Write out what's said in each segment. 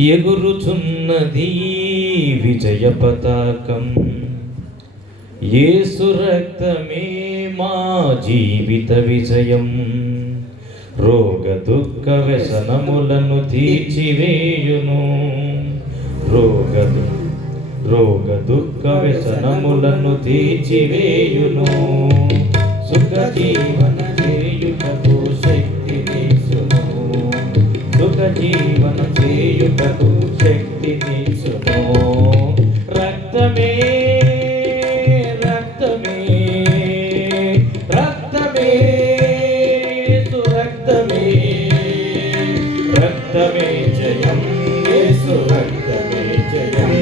ఎగురుచున్నది విజయ పతాకం. యేసు రక్తమే మా జీవిత విజయం. రోగ దుఃఖ వ్యసనములను తీర్చివేయును. రోగ దుఃఖ వ్యసనములను తీర్చివేయును. సుఖ జీవన చేయుటకు శక్తినిచ్చును. సుఖ జీవన చేయుటకు శక్తినిచ్చును. రక్తమే రక్తమే రక్తమే యేసు రక్తమే. రక్తమే జయం యేసు రక్తమే జయం.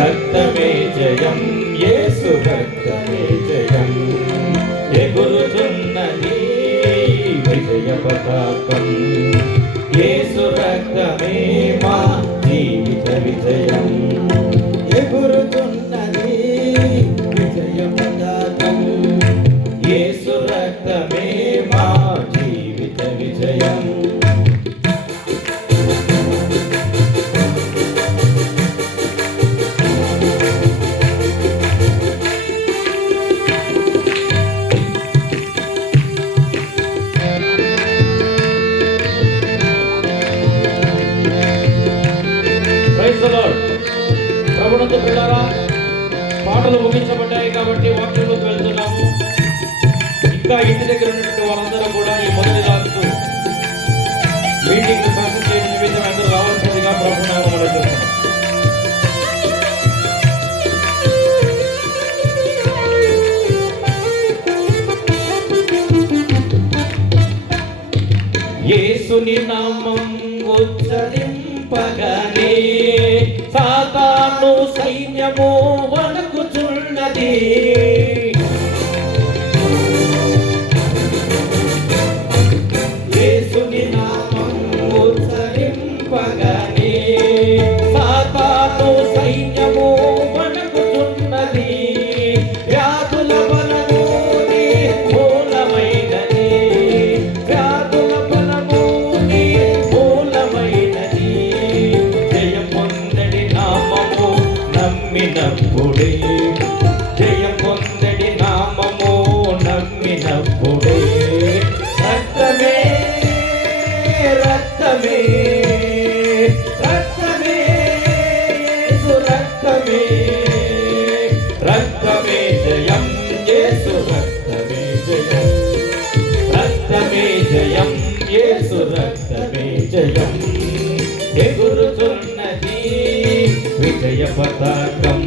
రక్తమే జయం యేసు రక్తమే జయం. ఎగురుచున్నది విజయ పతాకం. యేసు రక్తమే మా జీవిత విజయం. ఎగురుచున్నది విజయ పతాకం. యేసు రక్తమే మా జీవిత విజయం. ప్రభునందు పిల్లరా, పాటలు ముగించబడ్డాయి కాబట్టి వాక్యంలోకి వెళ్తున్నాము. ఇంకా ఇంటి దగ్గర ఉన్నటువంటి వాళ్ళందరూ కూడా ఈ మొదటి రాజు మీటింగ్ సక్సెస్ చేయడం నిమిత్తం అందరూ రావాల్సిందిగా ప్రభునామములో చెప్తున్నాం. యేసుని నామం ఉచ్చరింపగానే సాతాను సైన్యము వణకుచున్నది. యేసుని నామం ఉచ్చరింపగానే సాతాను సైన్యము వణకుచున్నది. వ్యాధుల బలము మూలమైనది. వ్యాధుల బలము మూలమైనది. జయం పొందడి నామము నమ్మినప్పుడే. జయం పొందడి నామము నమ్మినప్పుడే. రక్తమే రక్తమే రక్తమే యేసు రక్తమే. రక్తమే జయం యేసు రక్తమే జయం. రక్తమే జయం యేసు రక్తమే జయం. ఎగురుచున్నది విజయ పతాకం.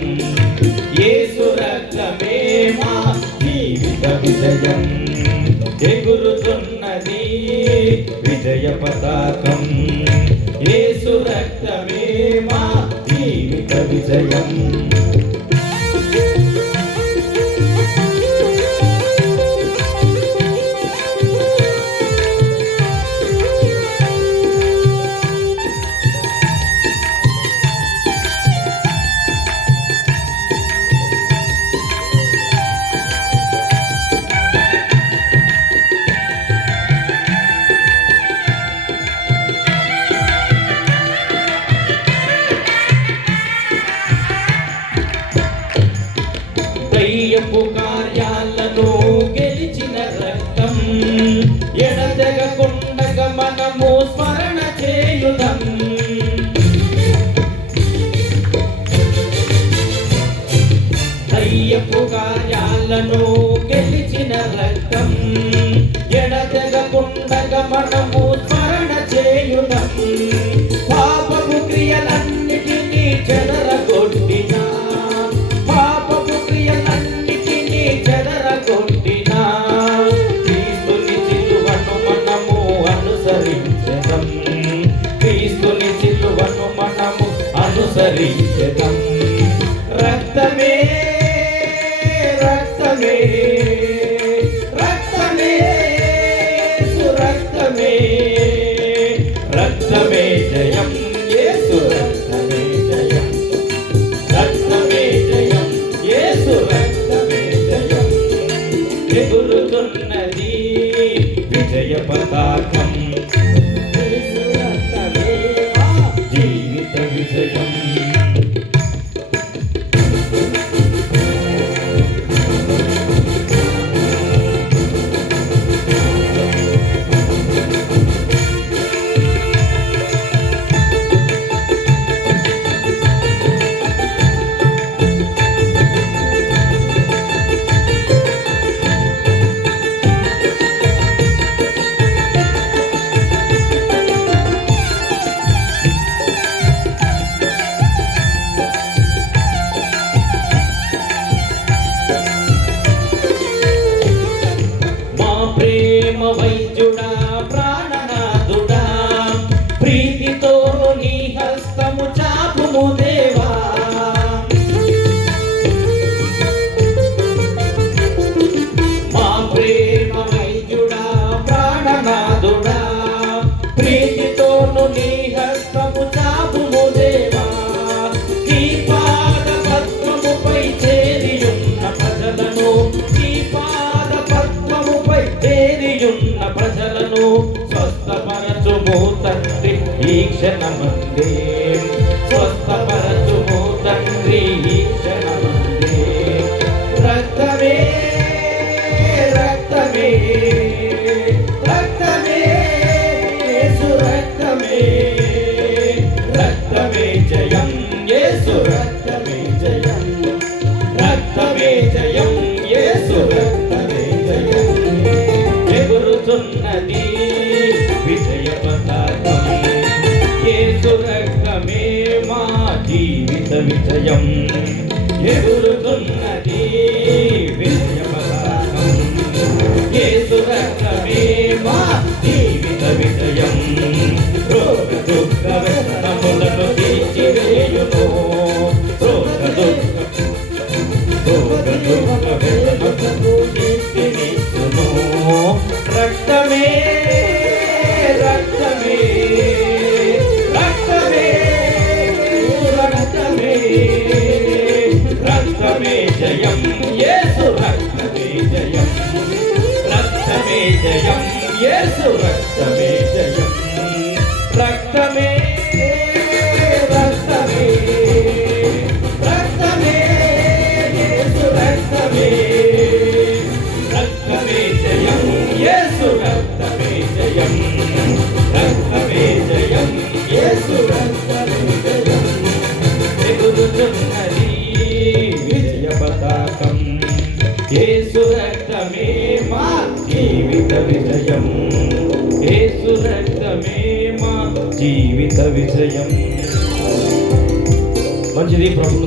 యేసు రక్తమే మా జీవిత విజయం. ఎగురుచున్నది విజయ పతాకం. యేసు రక్తమే మా జీవిత విజయం. దయ్యపు కార్యాలను గెలిచిన రక్తం. ఎడతెగకుండగ మనము స్మరణ చేయుదం. దయ్యపు కార్యాలను గెలిచిన రక్తం. ఎడతెగకుండగ మనము స్మరణ చేయుదం. పాపపు క్రియలన్నిటినీ చెదరగొట్టిన. పాపపు క్రియలన్నిటినీ చెదరగొట్టిన. క్రీస్తుని సిలువను మనము అనుసరించెదం. క్రీస్తుని సిలువను మనము అనుసరించెదం. రక్తమే రక్తమే రక్తమే యేసు రక్తమే. రక్తమే జయం యేసు రక్తమే జయం. రక్తమే జయం యేసు రక్తమే జయం. ఎగురుతున్నది విజయ పతాకం. యేసు రక్తమే మా జీవిత విజయం. ప్రేమ వైద్యుడా ప్రాణనాథుడా ప్రీతితో నీ హస్తము చాపుము దేవా. మా ప్రేమ వైద్యుడా ప్రాణనాథుడా ప్రీతితో నీ హస్తము చాపుము దేవా. నీ పాద పద్మముపై చేరియున్న ప్రజలను చేరియున్న ప్రజలను స్వస్థపరచుము తండ్రి ఈ క్షణమందే. స్వస్థపరచుము తండ్రి ఈ క్షణమందే. రక్తమే రక్తమే రక్తమే యేసు రక్తమే. రక్తమే జయం యేసు రక్తమే జయం. రక్తమే జయం యేసు రక్తమే జయం. ఎగురుతున్నది విజయ పతాకం యేసు రక్తమే మా జీవిత విజయం. ఎగురుతున్నది విజయ పతాకం యేసు రక్తమే మా జీవిత విజయం. రోగ దుఃఖ వ్యసనములను తీర్చివేయును. రోగ దుఃఖ వ్యసనములను తీర్చివేయును. రక్తమే రక్తమే రక్తమే రక్తమే రక్తమే జయం యేసు రక్తమే జయం. రక్తమే జయం యేసు రక్తమే జయం. రక్తమే రక్తమే రక్తమే యేసు రక్తమే. రక్తమే జయం యేసు రక్తమే జయం. రక్తమే జయం యేసు రక్తమే జయం. ఎగురుతున్నది విజయ పతాకం యేసు రక్తమే మా జీవిత విజయం. యేసు రక్తమే మా జీవిత విజయం. మంచిది ప్రభు.